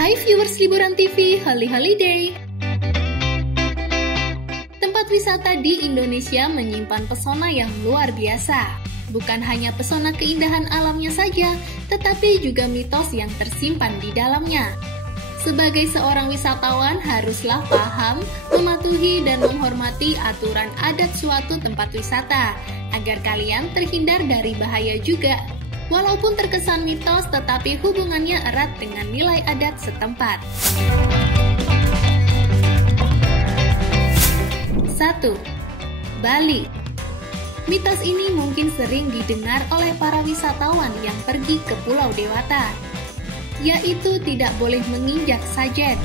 Hai viewers Liburan TV, Holy Holiday. Tempat wisata di Indonesia menyimpan pesona yang luar biasa. Bukan hanya pesona keindahan alamnya saja, tetapi juga mitos yang tersimpan di dalamnya. Sebagai seorang wisatawan haruslah paham, mematuhi dan menghormati aturan adat suatu tempat wisata, agar kalian terhindar dari bahaya juga. Walaupun terkesan mitos, tetapi hubungannya erat dengan nilai adat setempat. 1. Bali. Mitos ini mungkin sering didengar oleh para wisatawan yang pergi ke Pulau Dewata, yaitu tidak boleh menginjak sajen.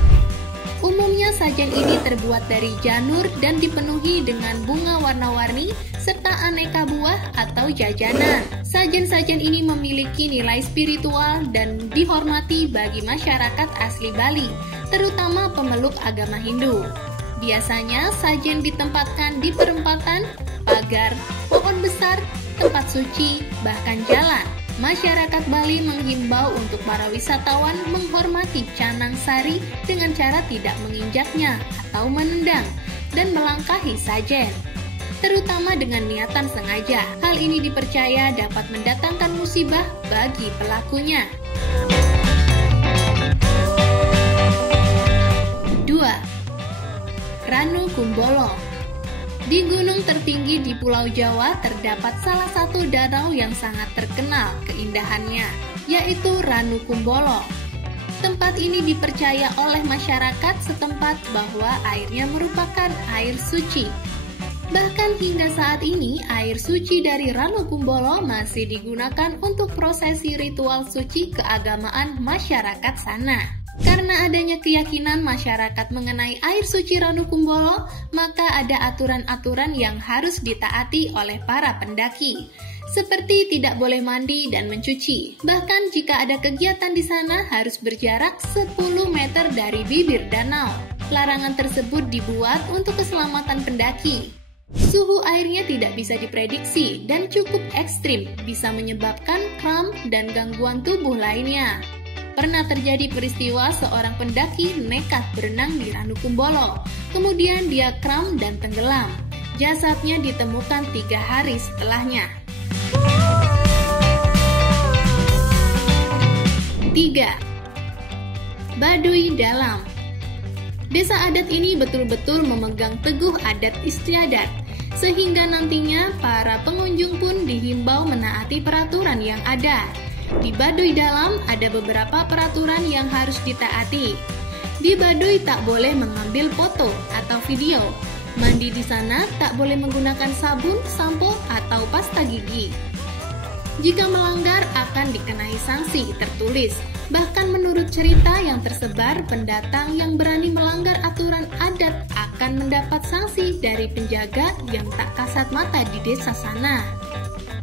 Umumnya sajen ini terbuat dari janur dan dipenuhi dengan bunga warna-warni serta aneka buah atau jajanan. Sajen-sajen ini memiliki nilai spiritual dan dihormati bagi masyarakat asli Bali, terutama pemeluk agama Hindu. Biasanya sajen ditempatkan di perempatan, pagar, pohon besar, tempat suci, bahkan jalan. Masyarakat Bali menghimbau untuk para wisatawan menghormati canang sari dengan cara tidak menginjaknya atau menendang dan melangkahi sajen, terutama dengan niatan sengaja. Hal ini dipercaya dapat mendatangkan musibah bagi pelakunya. 2. Ranu Kumbolo. Di gunung tertinggi di Pulau Jawa terdapat salah satu danau yang sangat terkenal keindahannya, yaitu Ranu Kumbolo. Tempat ini dipercaya oleh masyarakat setempat bahwa airnya merupakan air suci. Bahkan hingga saat ini, air suci dari Ranu Kumbolo masih digunakan untuk prosesi ritual suci keagamaan masyarakat sana. Karena adanya keyakinan masyarakat mengenai air suci Ranu Kumbolo, maka ada aturan-aturan yang harus ditaati oleh para pendaki, seperti tidak boleh mandi dan mencuci. Bahkan jika ada kegiatan di sana harus berjarak 10 meter dari bibir danau. Larangan tersebut dibuat untuk keselamatan pendaki. Suhu airnya tidak bisa diprediksi dan cukup ekstrim, bisa menyebabkan kram dan gangguan tubuh lainnya. Pernah terjadi peristiwa seorang pendaki nekat berenang di Ranu Kumbolo. Kemudian dia kram dan tenggelam. Jasadnya ditemukan 3 hari setelahnya. 3. Baduy Dalam. Desa adat ini betul-betul memegang teguh adat istiadat, sehingga nantinya para pengunjung pun dihimbau menaati peraturan yang ada. Di Baduy Dalam ada beberapa peraturan yang harus ditaati. Di Baduy tak boleh mengambil foto atau video. Mandi di sana tak boleh menggunakan sabun, sampo, atau pasta gigi. Jika melanggar akan dikenai sanksi tertulis. Bahkan menurut cerita yang tersebar, pendatang yang berani melanggar aturan adat akan mendapat sanksi dari penjaga yang tak kasat mata di desa sana.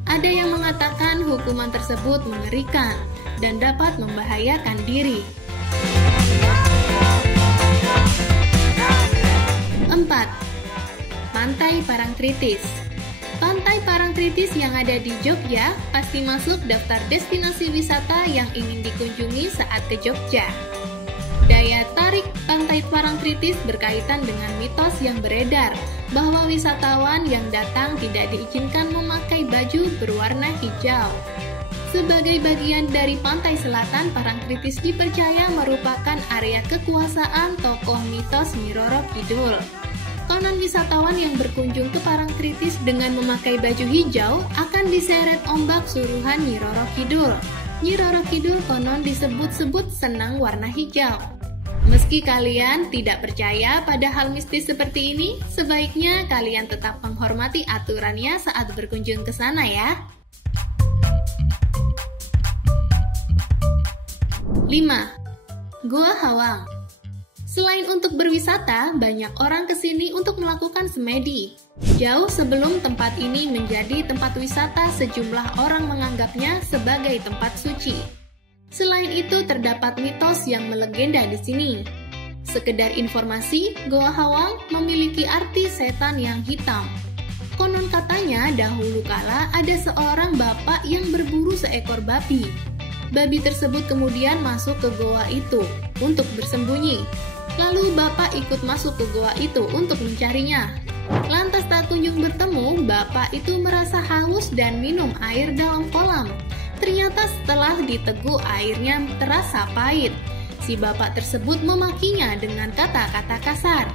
Ada yang mengatakan hukuman tersebut mengerikan dan dapat membahayakan diri. 4. Pantai Parangtritis. Pantai Parangtritis yang ada di Jogja pasti masuk daftar destinasi wisata yang ingin dikunjungi saat ke Jogja. Daya tarik Pantai Parangtritis berkaitan dengan mitos yang beredar bahwa wisatawan yang datang tidak diizinkan memakai baju berwarna hijau. Sebagai bagian dari pantai selatan, Parangtritis dipercaya merupakan area kekuasaan tokoh mitos Nyi Roro Kidul. Konon wisatawan yang berkunjung ke Parangtritis dengan memakai baju hijau akan diseret ombak suruhan Nyi Roro Kidul. Nyi Roro Kidul konon disebut-sebut senang warna hijau. Meski kalian tidak percaya pada hal mistis seperti ini, sebaiknya kalian tetap menghormati aturannya saat berkunjung ke sana ya. 5. Goa Hawang. Selain untuk berwisata, banyak orang kesini untuk melakukan semedi. Jauh sebelum tempat ini menjadi tempat wisata, sejumlah orang menganggapnya sebagai tempat suci. Selain itu, terdapat mitos yang melegenda di sini. Sekedar informasi, Goa Hawang memiliki arti setan yang hitam. Konon katanya dahulu kala ada seorang bapak yang berburu seekor babi. Babi tersebut kemudian masuk ke goa itu. untuk bersembunyi. Lalu bapak ikut masuk ke goa itu untuk mencarinya. Lantas tak kunjung bertemu, bapak itu merasa haus dan minum air dalam kolam. Ternyata setelah diteguk airnya terasa pahit. Si bapak tersebut memakinya dengan kata-kata kasar.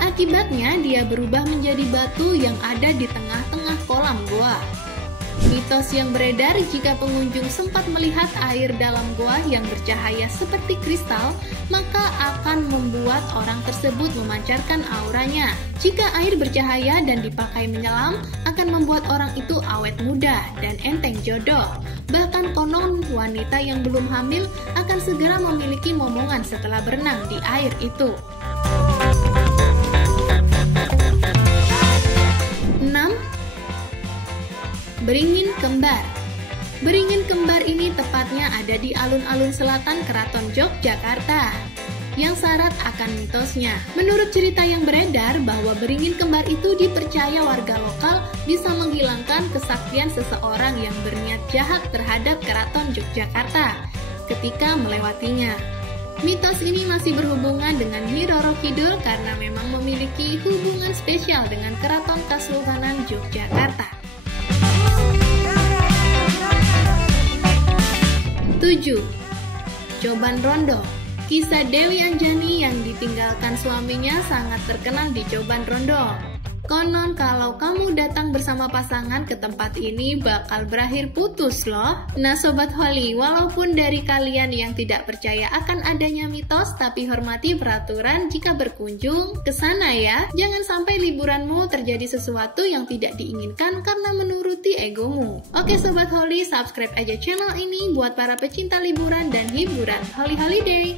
Akibatnya dia berubah menjadi batu yang ada di tengah-tengah kolam goa. Mitos yang beredar jika pengunjung sempat melihat air dalam goa yang bercahaya seperti kristal, maka akan membuat orang tersebut memancarkan auranya. Jika air bercahaya dan dipakai menyelam, akan membuat orang itu awet muda dan enteng jodoh. Bahkan konon wanita yang belum hamil akan segera memiliki momongan setelah berenang di air itu. 6. Beringin Kembar. Beringin Kembar ini tepatnya ada di alun-alun selatan Keraton Yogyakarta yang syarat akan mitosnya. Menurut cerita yang beredar bahwa beringin kembar itu dipercaya warga lokal bisa menghilangkan kesaktian seseorang yang berniat jahat terhadap Keraton Yogyakarta ketika melewatinya. Mitos ini masih berhubungan dengan Nyi Roro Kidul karena memang memiliki hubungan spesial dengan Keraton Kasultanan Yogyakarta. 7. Coban Rondo. Kisah Dewi Anjani yang ditinggalkan suaminya sangat terkenal di Coban Rondo. Konon kalau kamu datang bersama pasangan ke tempat ini bakal berakhir putus loh. Nah Sobat Holly, walaupun dari kalian yang tidak percaya akan adanya mitos, tapi hormati peraturan jika berkunjung ke sana ya. Jangan sampai liburanmu terjadi sesuatu yang tidak diinginkan karena menuruti egomu. Oke Sobat Holly, subscribe aja channel ini buat para pecinta liburan dan hiburan Holly Holiday.